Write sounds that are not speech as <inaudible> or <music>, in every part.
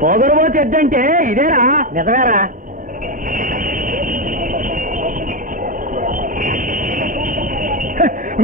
పొగరుబో చెద్దంటే ఇదేరా? నిజమేరా?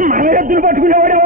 మన ఎద్దులు పట్టుకునేవాడు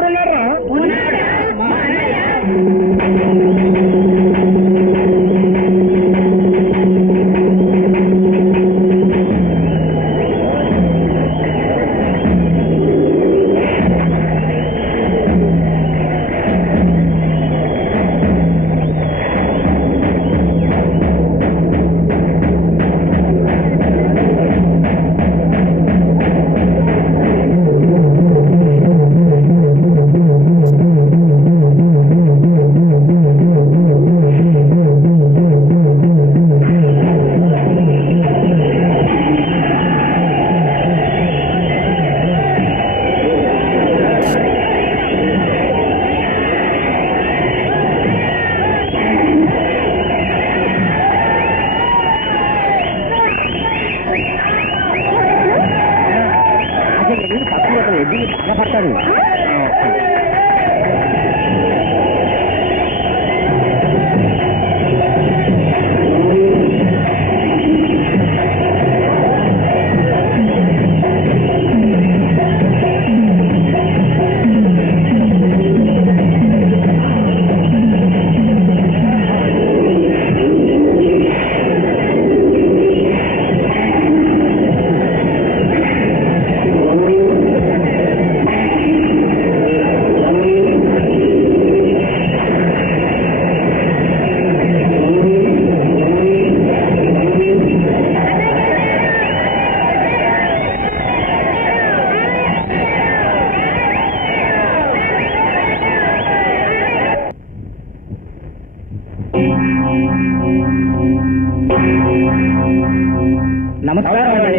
నమస్కారం అండి.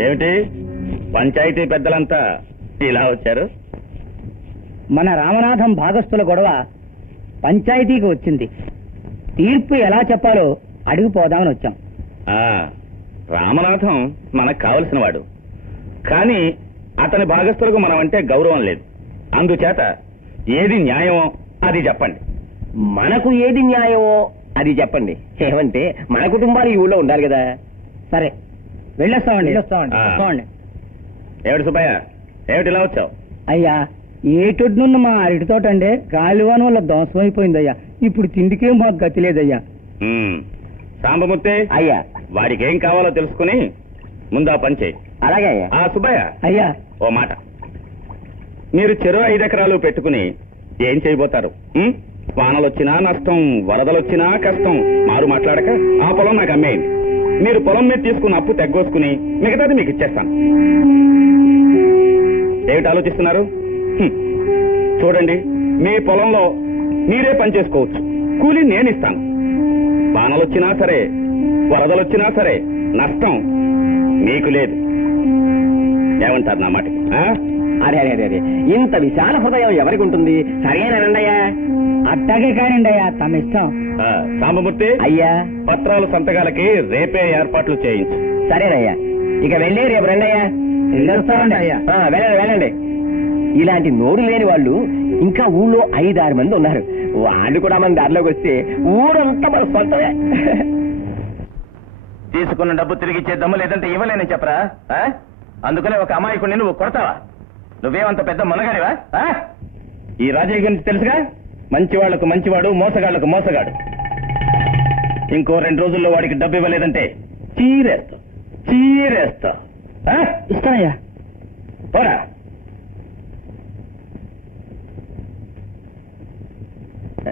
ఏమిటి? పంచాయతీ పెద్దలంతా ఇలా వచ్చారు? మన రామనాథం భాగస్థుల గొడవ పంచాయతీకి వచ్చింది. తీర్పు ఎలా చెప్పాలో అడిగిపోదామని వచ్చాం. రామనాథం మనకు కావలసిన వాడు కానీ అతని భాగస్థులకు మనం అంటే గౌరవం లేదు. అందుచేత ఏది న్యాయమో అది చెప్పండి. మనకు ఏది న్యాయమో అది చెప్పండి. ఏమంటే మన కుటుంబాలు ఈ ఊళ్ళో ఉండాలి కదా. సరే వెళ్ళొస్తామండి. వెళ్ళొస్తామండి. ఆ. వస్తామండి. ఏమిటి సుబ్బయ్య? ఏమిటి ఇలా వచ్చావు? అయ్యా ఏటొడ్డున్న మా అరటి తోట అండి గాలివాన వల్ల ధ్వంసమైపోయిందయ్యా. ఇప్పుడు తిండికే మాకు గతి లేదయ్యా. సాంబమూర్తి? అయ్యా. వాడికి ఏం కావాలో తెలుసుకుని ముందు ఆ పని చేయి. అలాగే అయ్యా. ఆ సుబ్బయ్య. అయ్యా. ఓ మాట. మీరు చెరువు ఐదు ఎకరాలు పెట్టుకుని ఏం చేయబోతారు? ఉం? వానలొచ్చినా నష్టం వరదలొచ్చినా కష్టం. మారు మాట్లాడక ఆ పొలం నాకు అమ్మేయండి. మీరు పొలం మీద తీసుకున్న అప్పు తెగ్గోసుకుని మిగతాది మీకు ఇచ్చేస్తాను. ఏమిటి ఆలోచిస్తున్నారు? హ్మ్. చూడండి మీ పొలంలో మీరే పని చేసుకోవచ్చు. కూలి నేను ఇస్తాను. వానలొచ్చినా సరే వరదలొచ్చినా సరే నష్టం మీకు లేదు. ఏమంటారు నా మాటకి? ఆ? అరే అరే అరే అరే. ఇంత విశాల హృదయం ఎవరికి ఉంటుంది? సరేనండయ్యా అట్టాగే కానిండి అయ్యా తమ ఇష్టం. సాంబమూర్తి అయ్యా. పత్రాలు సంతకాలకి రేపే ఏర్పాట్లు చేయించు. సరేనయ్యా. ఇక వెళ్ళి రేపు రండయ్యా. వెళ్ళొస్తామండి. అయ్యా వెళ్ళండి వెళ్ళండి. ఇలాంటి నోరు లేని వాళ్ళు ఇంకా ఊళ్ళో ఐదారు మంది ఉన్నారు. వాళ్ళు కూడా మన దారిలోకి వస్తే ఊరంతా మన సొంతమే తీసుకున్న డబ్బు తిరిగి ఇచ్చే దమ్ము లేదంటే ఇవ్వలేనని చెప్పరా? ఆ? అందుకనే ఒక అమాయకుడిని నువ్వు కొడతావా? నువ్వేమంత పెద్ద మునగాడివా? ఆ? ఈ రాజయ్య గురించి తెలుసుగా? మంచివాళ్ళకు మంచివాడు మోసగాళ్ళకు మోసగాడు. ఇంకో రెండు రోజుల్లో వాడికి డబ్బు ఇవ్వలేదంటే చీరేస్తా చీరేస్తా? ఇస్తానయ్యా పోరా.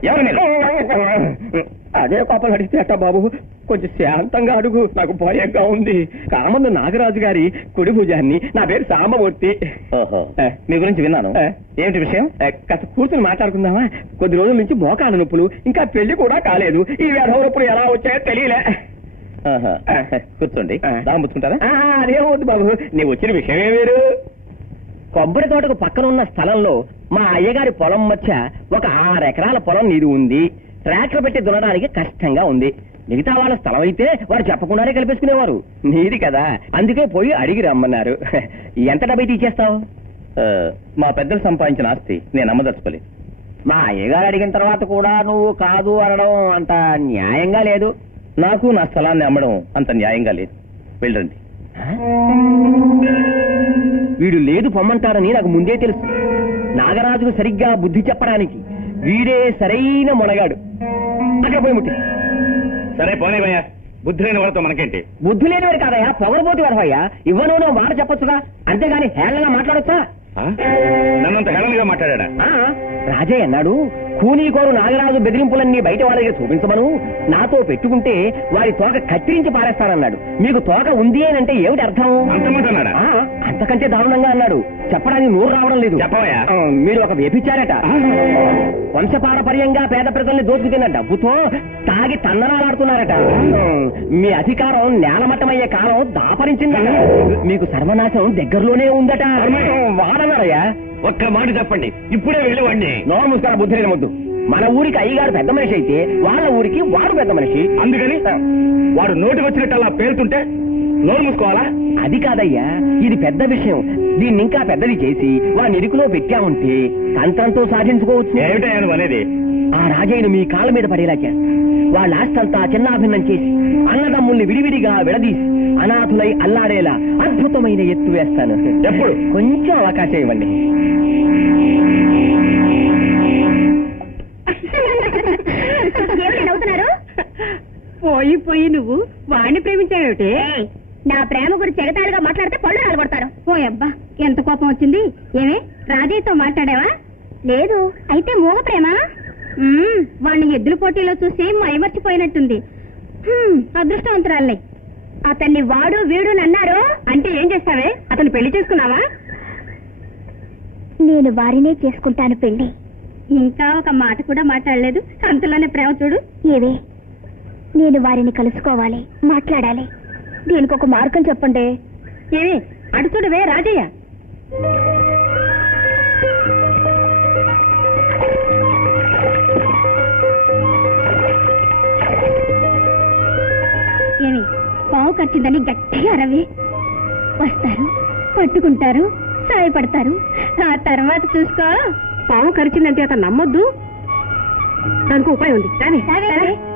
ఎవరు మీరు అదే పాపలు అడిగితే అట్ట బాబు కొంచెం శాంతంగా అడుగు నాకు భయంగా ఉంది. కామందు నాగరాజు గారి కుడి భుజాన్ని నా పేరు సాంబమూర్తి. ఓహో. మీ గురించి విన్నాను. ఏమిటి విషయం? కాస్త కూర్చుని మాట్లాడుకుందామా? కొద్ది రోజుల నుంచి మోకాళ్ళ నొప్పులు ఇంకా పెళ్ళి కూడా కాలేదు. ఈ వ్యధవ నొప్పులు ఎలా వచ్చాయో తెలియలే. ఆహా. కూర్చోండి. ఆ. దాహం పుచ్చుకుంటారా ఆ, అదేమవుద్ది బాబు. నీ వచ్చిన విషయమే వేరు. కొబ్బరి తోటకు పక్కన ఉన్న స్థలంలో మా అయ్యగారి పొలం మధ్య ఒక ఆరు ఎకరాల పొలం నీరు ఉంది. ట్రాక్టర్ పెట్టి దున్నడానికి కష్టంగా ఉంది. మిగతా వాళ్ళ స్థలం అయితే వారు చెప్పకుండానే కల్పేసుకునేవారు. నీది కదా. అందుకే పోయి అడిగి రమ్మన్నారు. <laughs> ఎంత డబ్బై తీసేస్తావు మా పెద్దలు సంపాదించిన ఆస్తి నేను అమ్మదలుచుకోలేదు మా అయ్యగారు అడిగిన తర్వాత కూడా నువ్వు కాదు అనడం అంత న్యాయంగా లేదు. నాకు నా స్థలాన్ని అమ్మడం అంత న్యాయంగా లేదు. వెళ్ళండి. వీడు లేదు పొమ్మంటారని నాకు ముందే తెలుసు. నాగరాజుకు సరిగ్గా బుద్ధి చెప్పడానికి వీడే సరైన మొనగాడు. అక్కడ పోయి ముట్టి. సరే పోనేవయ్యా బుద్ధి లేని వాళ్ళతో మనకేంటి? బుద్ధి లేనివాడు కాదయ్యా పొగరబోతు వరవయ్యా ఇవ్వను మాట చెప్పొచ్చుగా. అంతేగాని హేళనగా మాట్లాడొచ్చా? నన్నంత హేళనగా మాట్లాడా ఆ, రాజయ్య అన్నాడు కూనీకోరు నాగరాజు బెదిరింపులన్నీ బయట వాళ్ళ దగ్గర చూపించమను. నాతో పెట్టుకుంటే వారి తోక కత్తిరించి పారేస్తానన్నాడు. మీకు తోక ఉంది అని అంటే ఏమిటి అర్థం? ఆ, అంతకంటే దారుణంగా అన్నాడు. చెప్పడానికి నూరు రావడం లేదు. చెప్పవయ్యా. ఆ, మీరు ఒక వ్యభిచారట. వంశపారపర్యంగా పేద ప్రజల్ని దోచుకుతిన్న డబ్బుతో తాగి తన్ననాలాడుతున్నారట. మీ అధికారం నేలమట్టమయ్యే కాలం దాపరించిందట. మీకు సర్వనాశం దగ్గరలోనే ఉందట. వాడన్నారయ్యా. ఒక్క మాట చెప్పండి. ఇప్పుడే వెళ్ళి వాడిని నోరు మూసుకున్న బుద్ధి లేని ముద్దు. మన ఊరికి అయ్యగారు పెద్ద మనిషి అయితే వాళ్ళ ఊరికి వాడు పెద్ద మనిషి. అందుకని వాడు నోటికి వచ్చినట్టు అలా పేలుతుంటే నోరు మూసుకోవాలా? అది కాదయ్యా. ఇది పెద్ద విషయం. దీన్ని ఇంకా పెద్దది చేసి వాడిని ఇరుకులో పెట్టామంటే తంత్రంతో సాధించుకోవచ్చు. ఏమిటయ్యా నువ్వు అనేది? ఆ రాజయ్యను మీ కాళ్ళ మీద పడేలా చేస్తా. వాళ్ళ ఆస్తంతా చిన్నాభిన్నం చేసి అన్నదమ్ముల్ని విడివిడిగా విడదీసి అనాథులై అల్లాడేలా అద్భుతమైన ఎత్తు వేస్తాను. ఎప్పుడు? కొంచెం అవకాశం ఇవ్వండి. పోయి పోయి నువ్వు వాడిని ప్రేమించావేమిటి? నా ప్రేమ గురించి ఎగతాళిగా మాట్లాడితే పళ్ళు రాలగొడతారు. ఓ అబ్బా ఎంత కోపం వచ్చింది? ఏమే రాజయ్యతో మాట్లాడావా? లేదు అయితే మూగ ప్రేమ? వాడిని ఎద్దుల పోటీలో చూసి మైమర్చిపోయినట్టుంది. హ్మ్, అదృష్టవంతురాలే అతన్ని వాడు వీడు అన్నారు అంటే ఏం చేస్తావే? అతను పెళ్ళి చేసుకున్నావా? నేను వారినే చేసుకుంటాను పెళ్ళి ఇంకా ఒక మాట కూడా మాట్లాడలేదు. అంతలోనే ప్రేమ చూడు. ఏవే? నేను వారిని కలుసుకోవాలి మాట్లాడాలి. దీనికి ఒక మార్గం చెప్పండి. ఏమే అడు చూడవే రాజయ్య. కట్టిందని గట్టిగా అరవి. వస్తారు పట్టుకుంటారు సాయపడతారు. ఆ తర్వాత చూసుకో. పావు కరిచిందంటే అతను నమ్మొద్దు. దానికి ఉపాయం ఉంది.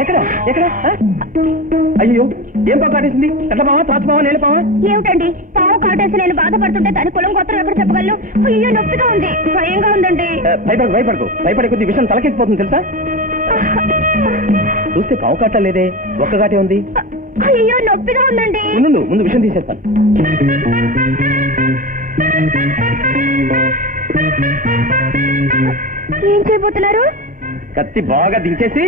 ఎక్కడ? ఎక్కడ? అయ్యో ఏం పాకాటేసింది ఎట్ల పావా? తాచు పావా? నేల పావా? ఏమిటండి? పాము కాటేసి నేను బాధపడుతుంటే దాని కులం గోత్రం ఎక్కడ చెప్పగలను? అయ్యో నొప్పిగా ఉంది. భయంగా ఉందండి. ఆ, భయపడకు భయపడకు. భయపడే కొద్ది విషయం తలకెక్కిపోతుంది తెలుసా? చూస్తే పావు కాట లేదే ఒక్క కాటే ఉంది. అయ్యో నొప్పిగా ఉందండి. ముందు ముందు విషయం తీసేస్తాను. ఏం చేయబోతున్నారు? కత్తి బాగా దించేసి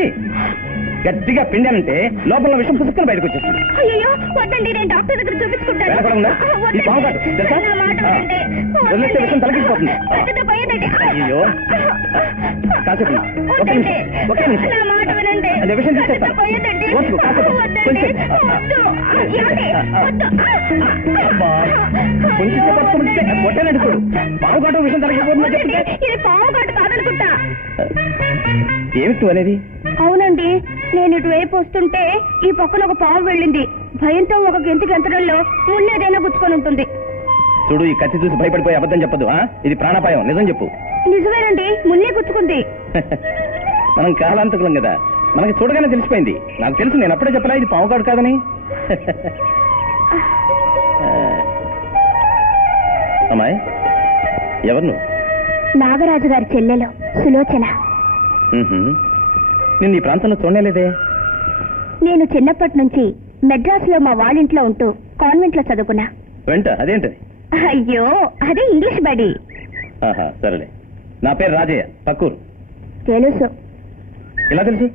గట్టిగా పిండానంటే లోపల విషయం పుస్తకం బయటకు వచ్చేస్తుంది. అయ్యో వద్దండి నేను డాక్టర్ దగ్గర చూపించుకుంటాను. వెళ్ళకుండా పాము కాదు తెలుసా. వదిలేస్తే విషయం పోయేదండి. అయ్యో కాసేపు వద్దండి. నిమిషం ఒక్క నిమిషం. అదే విషయం తీసేస్తా వద్దు, కాసేపు. కొంచెం. కొంచెం పట్టుకుంటే పావు కాటు విషయం. చెప్తే ఇది పాము కాటు కాదనుకుంటా. ఏమిటి అనేది? అవునండి. నేను ఇటువైపు వస్తుంటే ఈ పక్కన ఒక పాము వెళ్ళింది. భయంతో ఒక గెంతు గెంతడంలో మున్నేదైనా గుచ్చుకొని ఉంటుంది. చూడు ఈ కత్తి చూసి భయపడిపోయి అబద్ధం చెప్పదు ఆ? ఇది ప్రాణాపాయం నిజం చెప్పు. నిజమేనండి మున్నే గుచ్చుకుంది. <laughs> మనం కాలాంతకులం కదా. మనకి చూడగానే తెలిసిపోయింది. నాకు తెలుసు నేను అప్పుడే చెప్పలా ఇది పావుకాడు కాదని. <laughs> అమ్మాయి ఎవరు నాగరాజు గారి చెల్లెలు సులోచన. నిన్ను ఈ ప్రాంతంలో చూడలేదే? నేను చిన్నప్పటి నుంచి మెడ్రాస్లో మా వాళ్ళింట్లో ఉంటూ కాన్వెంట్లో చదువుకున్నా. వెంట అదేంటది? అయ్యో అదే ఇంగ్లీష్ బడి. సరేలే. నా పేరు రాజయ్య పక్కూరు. తెలుసు. ఇలా తెలుసు?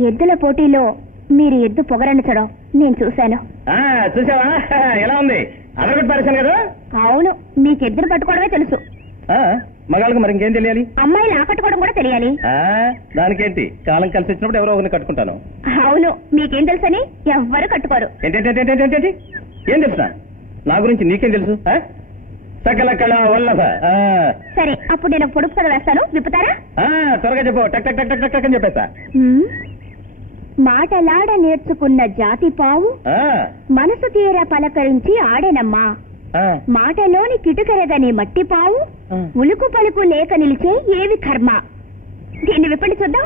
ఎద్దుల పోటీలో మీరు ఎద్దు పొగరంచడం నేను చూశాను. చూసావా ఎలా ఉంది? పరిశాను కదా? అవును మీకు ఎద్దును పట్టుకోవడమే తెలుసు. ఆ, మగాళ్ళకి మరి ఇంకేం తెలియాలి? అమ్మాయిలు ఆకట్టుకోవడం కూడా తెలియాలి. ఆ, దానికేంటి? కాలం కలిసి వచ్చినప్పుడు ఎవరో ఒకరిని కట్టుకుంటాను. అవును మీకేం తెలుసని ఎవ్వరు కట్టుకోరు. ఏంటేంటేంటేంటేంటి ఏం తెలుసా? నా గురించి నీకేం తెలుసు? ఆ? సకల కళ వల్లభ. ఆ, సరే అప్పుడు నేను పొడుపు కథ వేస్తాను. విప్పుతారా? ఆ, త్వరగా చెప్పు. టక్ టక్ టక్ టక్ టక్ టక్ అని చెప్పేస్తా. హ్మ్. మాటలాడ నేర్చుకున్న జాతి పావు ఆ, మనసు తీర పలకరించి ఆడెనమ్మా. ఆ, మాటలోని కిటుకరగని మట్టి పావు. ఉలుకు పలుకు లేక నిలిచే ఏవి కర్మ? దీన్ని విప్పండి చూద్దాం.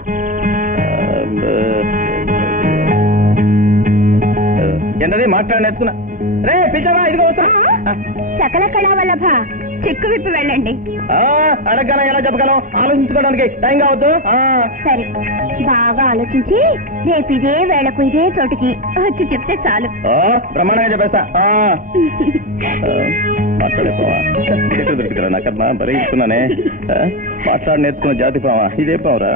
ఏంటది? మాట్లాడి నేర్చుకున్నా రే పిచ్చవా ఇదిగో వస్తా సకల కళా వల్లభ చెక్కు విప్పి వెళ్ళండి. ఆ, అడగగలం ఎలా చెప్పగలం? ఆలోచించుకోవడానికి టైం కావద్దు. సరే బాగా ఆలోచించి రేపు ఇదే వేళకు ఇదే చోటుకి వచ్చి చెప్తే చాలు. బ్రహ్మాండంగా చెప్పేస్తా. మాట్లాడేపోవా దొరుకుతురా నాకన్నా బరీ ఇస్తున్నానే. మాట్లాడి నేర్చుకున్న జాతి పావా. ఇదే పావురా.